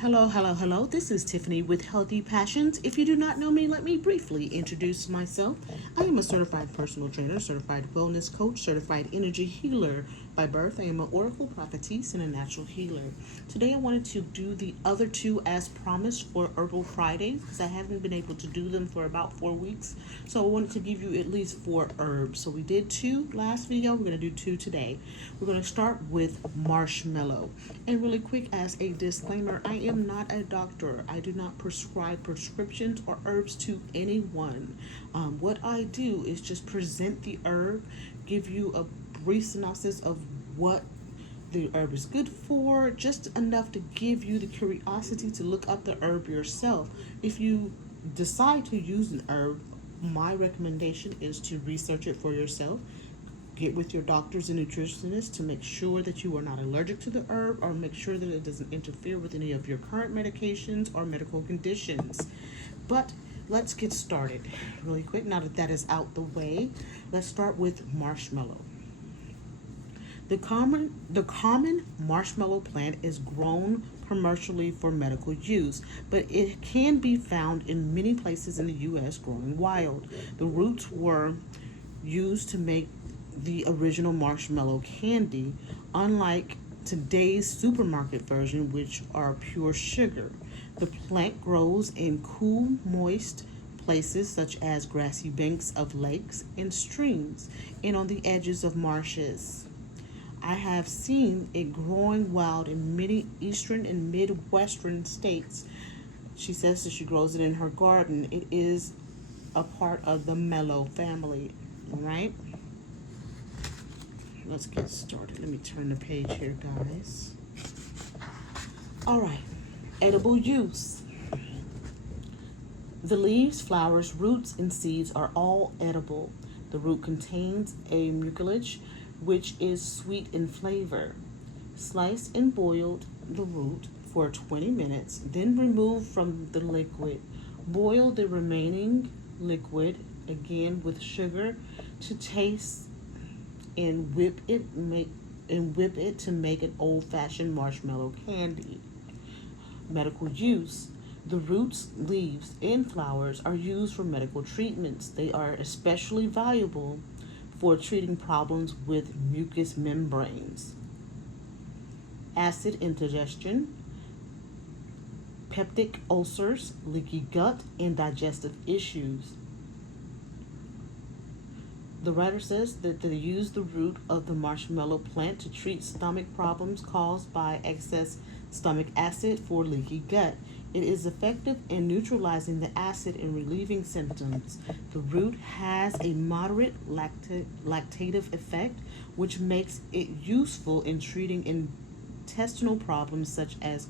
Hello, hello, hello. This is Tiffany with Healthy Passions. If you do not know me, let me briefly introduce myself. I am a certified personal trainer, certified wellness coach, certified energy healer. By birth, I am an oracle prophetess and a natural healer. Today, I wanted to do the other two as promised for Herbal Fridays because I haven't been able to do them for about 4 weeks. So I wanted to give you at least 4 herbs. So we did two last video. We're going to do two today. We're going to start with marshmallow. And really quick, as a disclaimer, I am not a doctor. I do not prescribe prescriptions or herbs to anyone. What I do is just present the herb, give you a brief synopsis of what the herb is good for, just enough to give you the curiosity to look up the herb yourself. If you decide to use an herb, my recommendation is to research it for yourself. Get with your doctors and nutritionists to make sure that you are not allergic to the herb, or make sure that it doesn't interfere with any of your current medications or medical conditions. But let's get started really quick. Now that that is out the way, let's start with marshmallow. The common marshmallow plant is grown commercially for medical use, but it can be found in many places in the U.S. growing wild. The roots were used to make the original marshmallow candy, unlike today's supermarket version, which are pure sugar. The plant grows in cool, moist places such as grassy banks of lakes and streams and on the edges of marshes. I have seen it growing wild in many eastern and midwestern states. She says that she grows it in her garden. It is a part of the mellow family. All right, let's get started. Let me turn the page here, guys. All right, edible use. The leaves, flowers, roots, and seeds are all edible. The root contains a mucilage, which is sweet in flavor. Slice and boil the root for 20 minutes, then remove from the liquid. Boil the remaining liquid again with sugar to taste, and whip it to make an old-fashioned marshmallow candy. Medical use. The roots, leaves, and flowers are used for medical treatments. They are especially valuable for treating problems with mucous membranes, acid indigestion, peptic ulcers, leaky gut, and digestive issues. The writer says that they use the root of the marshmallow plant to treat stomach problems caused by excess stomach acid for leaky gut. It is effective in neutralizing the acid and relieving symptoms. The root has a moderate lactative effect, which makes it useful in treating intestinal problems such as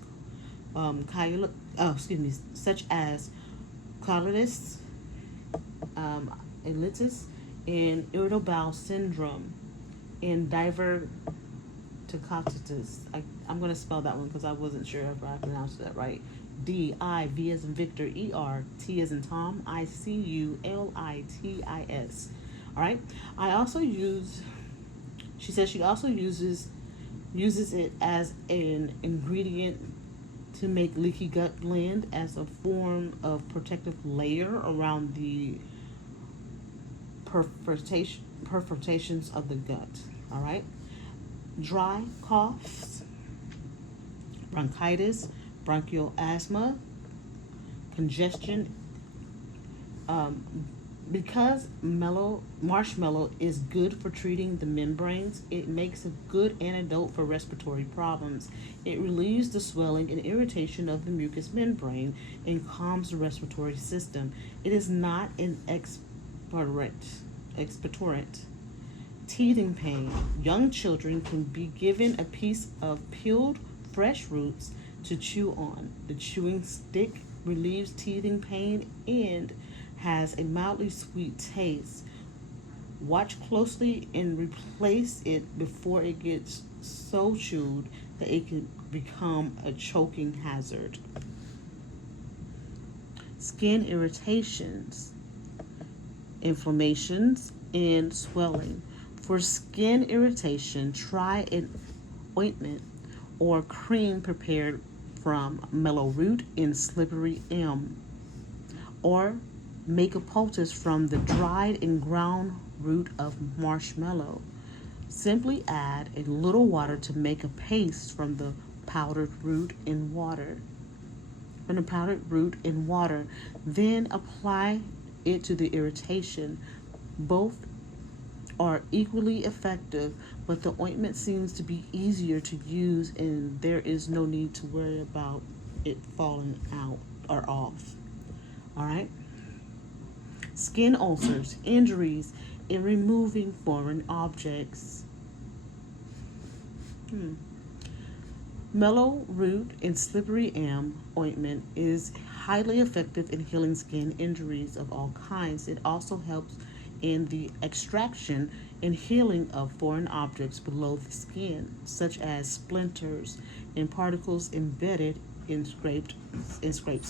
such as colitis, ileitis, and irritable bowel syndrome, and diverticulitis. I'm going to spell that one because I wasn't sure if I pronounced that right. D-I-V as in Victor, E-R, T as in Tom, I-C-U-L-I-T-I-S. All right. I also use, she says she also uses it as an ingredient to make leaky gut blend as a form of protective layer around the perforations of the gut. All right. Dry coughs, bronchitis, bronchial asthma, congestion. Because marshmallow is good for treating the membranes, it makes a good antidote for respiratory problems. It relieves the swelling and irritation of the mucous membrane and calms the respiratory system. It is not an expectorant. Teething pain. Young children can be given a piece of peeled fresh roots to chew on. The chewing stick relieves teething pain and has a mildly sweet taste. Watch closely and replace it before it gets so chewed that it can become a choking hazard. Skin irritations, inflammations, and swelling. For skin irritation, try an ointment or cream prepared from mellow root and slippery elm, or make a poultice from the dried and ground root of marshmallow. Simply add a little water to make a paste from the powdered root and water. From the powdered root and water, then apply it to the irritation. Both are equally effective, but the ointment seems to be easier to use and there is no need to worry about it falling out or off. All right? Skin ulcers, injuries, and removing foreign objects. Mellow root and slippery elm ointment is highly effective in healing skin injuries of all kinds. It also helps in the extraction and healing of foreign objects below the skin, such as splinters and particles embedded in scrapes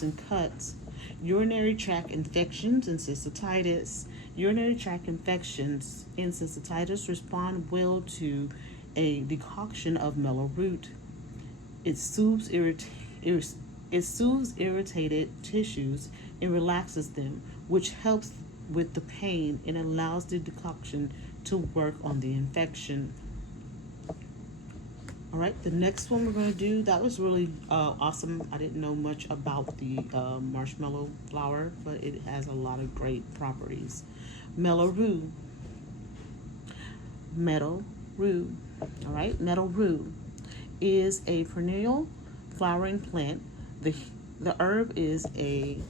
and cuts. Urinary tract infections and cystitis. Urinary tract infections and cystitis respond well to a decoction of mellow root. It soothes irritated tissues and relaxes them, which helps with the pain and allows the decoction to work on the infection. All right, the next one we're going to do, that was really awesome. I didn't know much about the marshmallow flower, but it has a lot of great properties. Mellow rue. Meadow rue. All right, meadow rue is a perennial flowering plant. The herb is in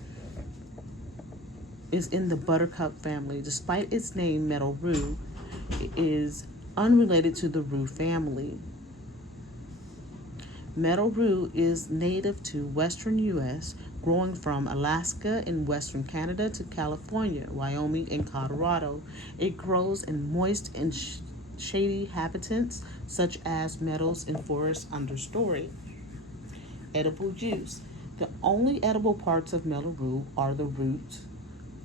the buttercup family. Despite its name, meadow rue, it is unrelated to the rue family. Meadow rue is native to western U.S., growing from Alaska and western Canada to California, Wyoming, and Colorado. It grows in moist and shady habitats such as meadows and forest understory. Edible use. The only edible parts of meadow rue are the roots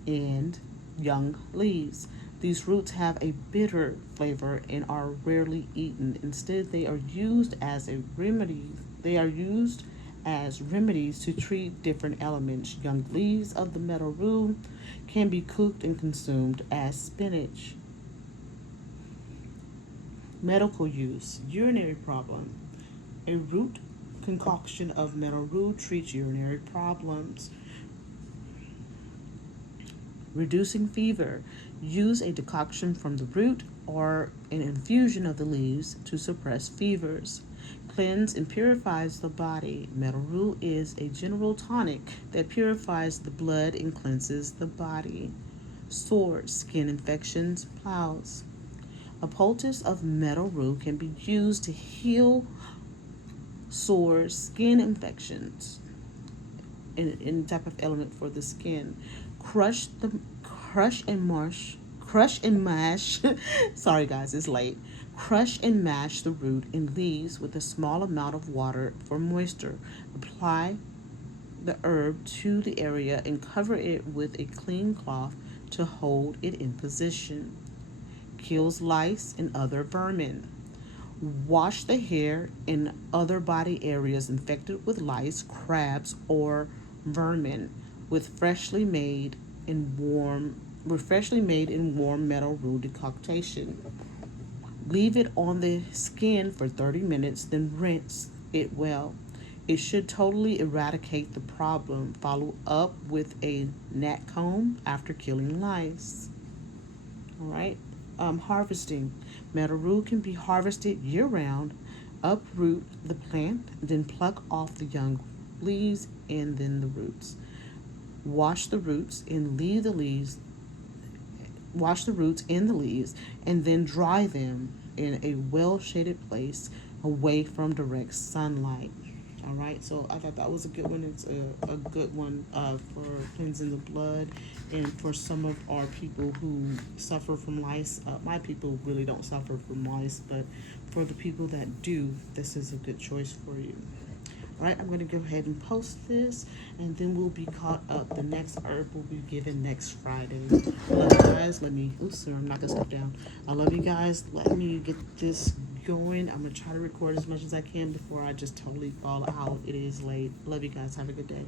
and young leaves. These roots have a bitter flavor and are rarely eaten. Instead, they are used as a remedy. They are used as remedies to treat different ailments. Young leaves of the meadow rue can be cooked and consumed as spinach. Medical use. Urinary problem. A root concoction of meadow rue treats urinary problems. Reducing fever. Use a decoction from the root or an infusion of the leaves to suppress fevers. Cleanse and purifies the body. Meadow rue is a general tonic that purifies the blood and cleanses the body. Sores, skin infections, plows. A poultice of meadow rue can be used to heal sores, skin infections, and any type of element for the skin. Crush and mash. Sorry guys, it's late. Crush and mash the root and leaves with a small amount of water for moisture. Apply the herb to the area and cover it with a clean cloth to hold it in position. Kills lice and other vermin. Wash the hair and other body areas infected with lice, crabs, or vermin with freshly made and warm meadow rue decoction. Leave it on the skin for 30 minutes, then rinse it well. It should totally eradicate the problem. Follow up with a gnat comb after killing lice. All right. Harvesting. Meadow rue can be harvested year-round. Uproot the plant, then pluck off the young leaves and then the roots. Wash the roots and leave the leaves. Wash the roots and the leaves, and then dry them in a well-shaded place away from direct sunlight. All right, so I thought that was a good one. It's a good one for cleansing the blood, and for some of our people who suffer from lice. My people really don't suffer from lice, but for the people that do, this is a good choice for you. All right, I'm going to go ahead and post this, and then we'll be caught up. The next herb will be given next Friday. I love you guys. I'm not going to step down. I love you guys. Let me get this going. I'm going to try to record as much as I can before I just totally fall out. It is late. Love you guys. Have a good day.